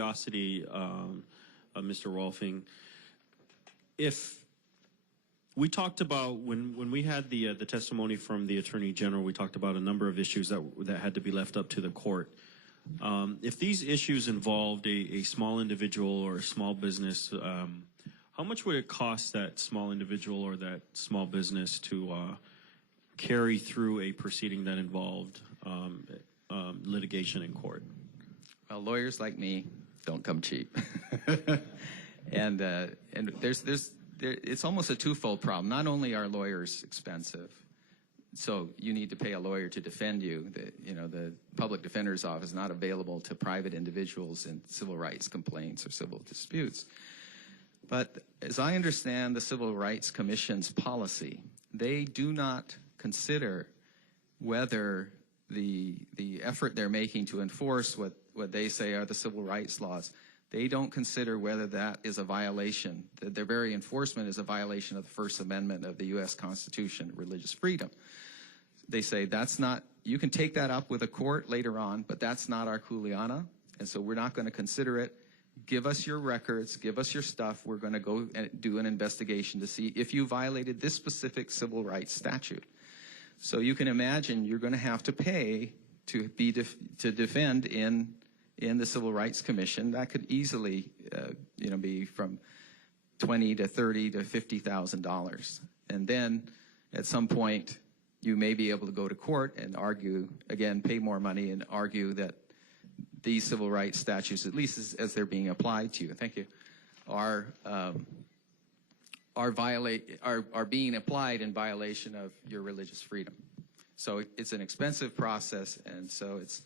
curiosity, Mr. Rohlfing, if we talked about when we had the testimony from the Attorney General, we talked about a number of issues that had to be left up to the court. If these issues involved a small individual or a small business, how much would it cost that small individual or that small business to carry through a proceeding that involved litigation in court? Well, lawyers like me don't come cheap, and it's almost a twofold problem. Not only are lawyers expensive, so you need to pay a lawyer to defend you. The public defender's office is not available to private individuals in civil rights complaints or civil disputes. But as I understand the Civil Rights Commission's policy, they do not consider whether the effort they're making to enforce what they say are the civil rights laws, they don't consider whether that is a violation, that their very enforcement is a violation of the First Amendment of the U.S. Constitution, religious freedom. They say that's not, you can take that up with a court later on, but that's not our kuleana, and so we're not going to consider it. Give us your records, give us your stuff. We're going to go and do an investigation to see if you violated this specific civil rights statute. So you can imagine you're going to have to pay to defend in the Civil Rights Commission. That could easily, be from $20,000 to $30,000 to $50,000, and then at some point you may be able to go to court and argue again, pay more money, and argue that these civil rights statutes, at least as they're being applied to you, thank you, are being applied in violation of your religious freedom. So it's an expensive process, and so it's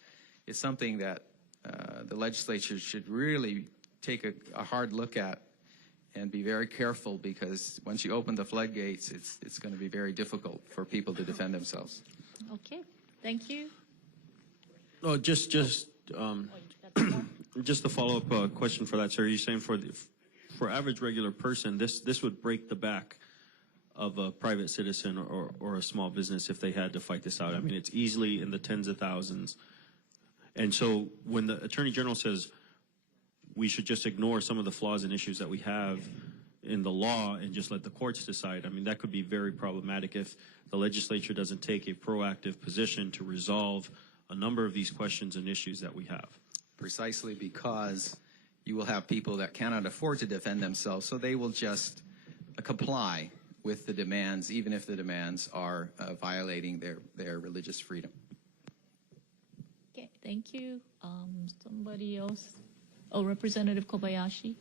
something that the legislature should really take a hard look at and be very careful, because once you open the floodgates, it's going to be very difficult for people to defend themselves. Okay, thank you. Oh, just a follow-up question for that, sir. You're saying for average regular person, this would break the back of a private citizen or a small business if they had to fight this out. I mean, it's easily in the tens of thousands. And so when the Attorney General says we should just ignore some of the flaws and issues that we have in the law and just let the courts decide, I mean, that could be very problematic if the legislature doesn't take a proactive position to resolve a number of these questions and issues that we have. Precisely because you will have people that cannot afford to defend themselves, so they will just comply with the demands, even if the demands are violating their religious freedom. Okay, thank you. Somebody else? Oh, Representative Kobayashi.